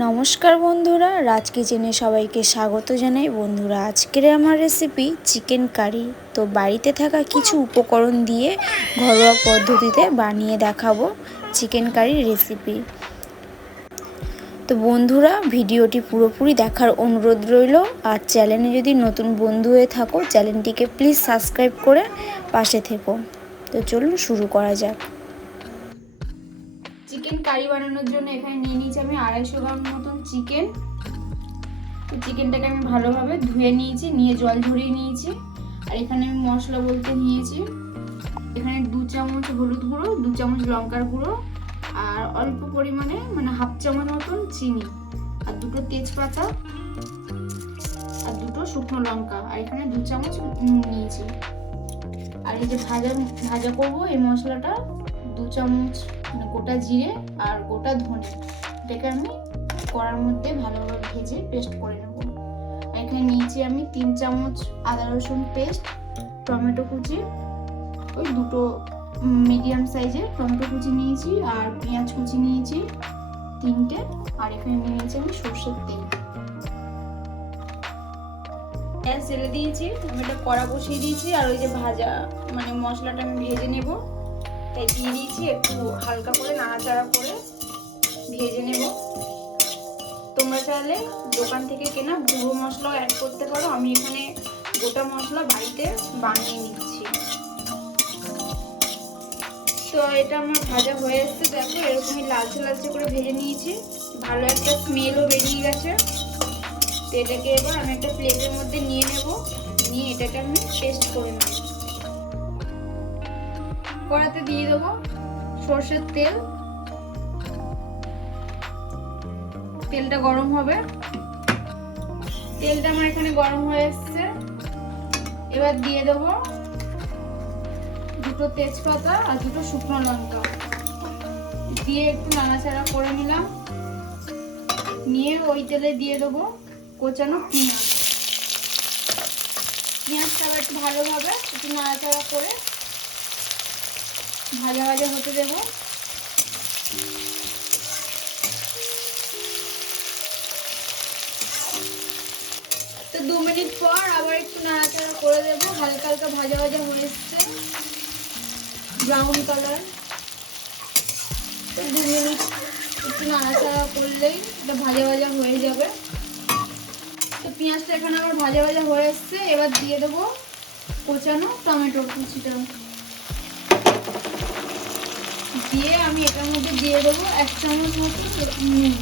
নমস্কার বন্ধুরা, রাজ কিচেনে সবাইকে স্বাগত জানাই। বন্ধুরা, আজকের আমার রেসিপি চিকেন কারি। তো বাড়িতে থাকা কিছু উপকরণ দিয়ে ঘরোয়া পদ্ধতিতে বানিয়ে দেখাবো চিকেন কারি রেসিপি। তো বন্ধুরা, ভিডিওটি পুরোপুরি দেখার অনুরোধ রইল। আর চ্যানেলে যদি নতুন বন্ধু হয়ে থাকো, চ্যানেলটিকে প্লিজ সাবস্ক্রাইব করে পাশে থেকো। তো চলুন শুরু করা যাক। চিকেন কারি বানানোর জন্য এখানে নিয়ে নিয়েছি আমি 250 গ্রাম মতন চিকেন। তো চিকেনটাকে আমি ভালোভাবে ধুয়ে নিয়েছি, নিয়ে জল ঝরিয়ে নিয়েছি। আর এখানে আমি মশলা বলতে নিয়েছি এখানে 2 চামচ হলুদ গুঁড়ো, 2 চামচ লঙ্কার গুঁড়ো, আর অল্প পরিমাণে হাফ চামচ মতন চিনি, আর 2টো তেজপাতা, আর 2টো শুকনো লঙ্কা, আর এখানে 2 চামচ নুন নিয়েছি। আর এই যে ভাজা করবো এই মশলাটা 2 চামচ গোটা জিরে আর গোটা ধনে, এটাকে আমি কড়ার মধ্যে ভালোভাবে ভেজে পেস্ট করে নেব। এখানে নিয়েছি আমি 3 চামচ আদা রসুন পেস্ট, টমেটো কুচি, ওই 2টো মিডিয়াম সাইজের টমেটো কুচি নিয়েছি, আর পেঁয়াজ কুচি নিয়েছি 3টে, আর এখানে নিয়েছি আমি সরষের তেল। গ্যাস জ্বেলে দিয়েছি, আমি এটা কড়া বসিয়ে দিয়েছি। আর ওই যে ভাজা মশলাটা আমি ভেজে নেব, তাই দিয়ে দিয়েছি। একটু হালকা করে নাড়াচাড়া করে ভেজে নেব। তোমরা চাইলে দোকান থেকে কেনা গুঁড়ো মশলাও অ্যাড করতে পারো, আমি এখানে গোটা মশলা বাড়িতে বানিয়ে নিচ্ছি। তো এটা আমার ভাজা হয়ে এসছে, দেখো এরকমই লালচে লালচে করে ভেজে নিয়েছি। ভালো একটা স্মেলও বেরিয়ে গেছে। তো এটাকে এবার আমি একটা প্লেটের মধ্যে নিয়ে নেব, নিয়ে এটাকে আমি পেস্ট করে নেব। কড়াতে দিয়ে দেবো সরষের তেল, তেলটা গরম হবে। তেলটা আমার এখানে গরম হয়ে এসছে। এবার দিয়ে দেবো 2টো তেজপাতা আর 2টো শুকনো লঙ্কা, দিয়ে একটু নাড়াচাড়া করে নিলাম। নিয়ে ওই তেলে দিয়ে দেবো কোচানো পেঁয়াজ। পেঁয়াজটা আবার একটু ভালোভাবে একটু নাড়াচাড়া করে ভাজা ভাজা হতে দেবো। তো 2 মিনিট পর আবার একটু নাড়াচাড়া করে দেবো। হালকা হালকা ভাজা ভাজা হয়ে এসছে, ব্রাউন কালার। তো 2 মিনিট একটু নাড়াচাড়া করলেই এটা ভাজা ভাজা হয়ে যাবে। তো পেঁয়াজটা এখানে আমার ভাজা ভাজা হয়ে এসছে। এবার দিয়ে দেবো কোচানো টমেটো কুচিটা, দিয়ে আমি এটার মধ্যে দিয়ে দেবো 1 চামচ মতো নুন,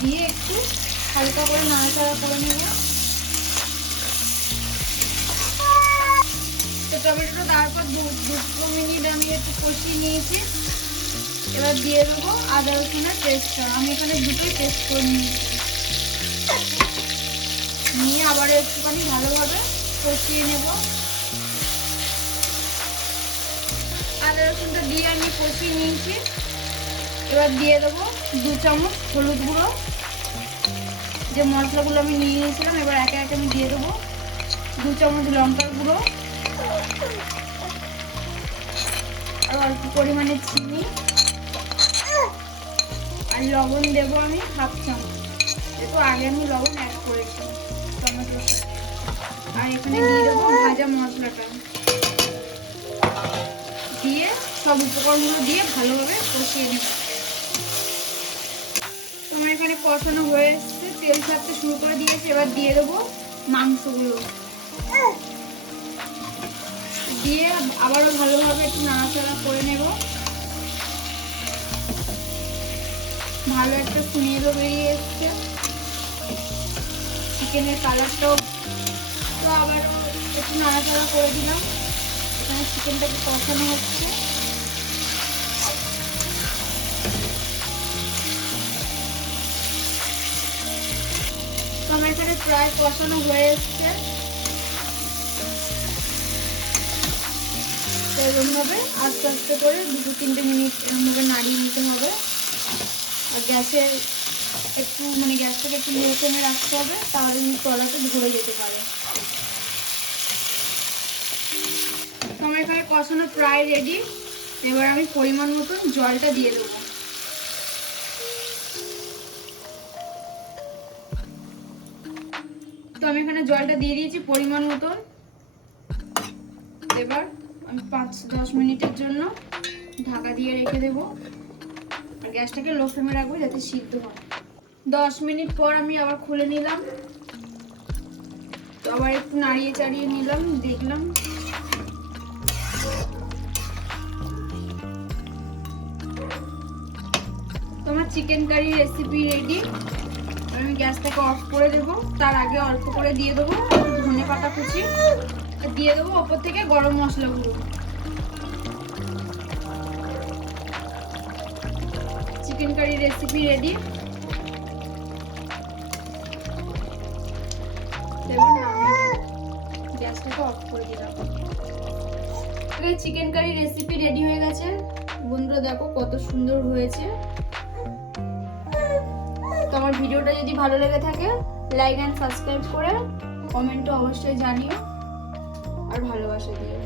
দিয়ে একটু হালকা করে নাড়াচাড়া করে নেব। তো টমেটোটা তারপর 2 মিনিট আমি একটু কষিয়ে নিয়েছি। এবার দিয়ে দেবো আদা রসুনের পেস্টটা, আমি এখানে 2টোই পেস্ট করে নিয়েছি। নিয়ে আবার একটুখানি ভালোভাবে কষিয়ে নেব। আদা রসুনটা দিয়ে আমি কষিয়ে নিয়েছি। এবার দিয়ে দেবো 2 চামচ হলুদ গুঁড়ো, যে মশলাগুলো আমি নিয়ে নিয়েছিলাম এবার একে একে আমি দিয়ে দেবো। 2 চামচ লঙ্কার গুঁড়ো, আর অল্প পরিমাণে চিনি, আর লবণ দেবো আমি হাফ চামচ, যেহেতু আগে আমি লবণ অ্যাড করেছি টমেটোর সাথে। আর এখানে দিয়ে দেবো ভাজা মশলাটা, দিয়ে সব উপকরণগুলো দিয়ে ভালোভাবে কষিয়ে নেব। তোমার এখানে কষানো হয়ে এসছে, তেল ছাড়তে শুরু করে দিয়েছে। এবার দিয়ে দেবো মাংসগুলো, দিয়ে আবারও ভালোভাবে একটু নাড়াচাড়া করে নেব। ভালো একটা স্মেলও বেরিয়ে এসছে, চিকেনের কালারটাও। তো আবারও একটু নাড়াচাড়া করে দিলাম। এখানে চিকেনটাকে কষানো হচ্ছে। তো আমার এখানে প্রায় কষানো হয়ে এসছে। তো এরকমভাবে আস্তে আস্তে করে 2-3 মিনিট এরকমভাবে নাড়িয়ে নিতে হবে। আর গ্যাসের একটু গ্যাসটাকে একটু লো ফ্লেমে রাখতে হবে, তাহলে তলাতে ধরে যেতে পারে। তো আমার এখানে কষানো প্রায় রেডি। এবার আমি পরিমাণ মতন জলটা দিয়ে দেবো। তো আমি এখানে জলটা দিয়ে দিয়েছি পরিমাণ মতন। এবার আমি 5-10 মিনিটের জন্য ঢাকা দিয়ে রেখে দেবো, আর গ্যাসটাকে লো ফ্লেমে রাখবো যাতে সিদ্ধ হয়। 10 মিনিট পর আমি আবার খুলে নিলাম, তো আবার একটু নাড়িয়ে চাড়িয়ে নিলাম, দেখলাম তোমার চিকেন কারি রেসিপি রেডি। আমি গ্যাসটাকে অফ করে দেবো, তার আগে অল্প করে দিয়ে দেবো ধনে পাতা কুচি, দিয়ে দেবো ওপর থেকে গরম মশলা গুঁড়ো। Chicken curry recipe ready. গ্যাসটাকে অফ করে দিলাম। চিকেন কারি রেসিপি রেডি হয়ে গেছে বন্ধুরা, দেখো কত সুন্দর হয়েছে। তো আমার ভিডিওটা যদি ভালো লেগে থাকে লাইক এন্ড সাবস্ক্রাইব করে কমেন্টে অবশ্যই জানিও আর ভালোবাসা দিও।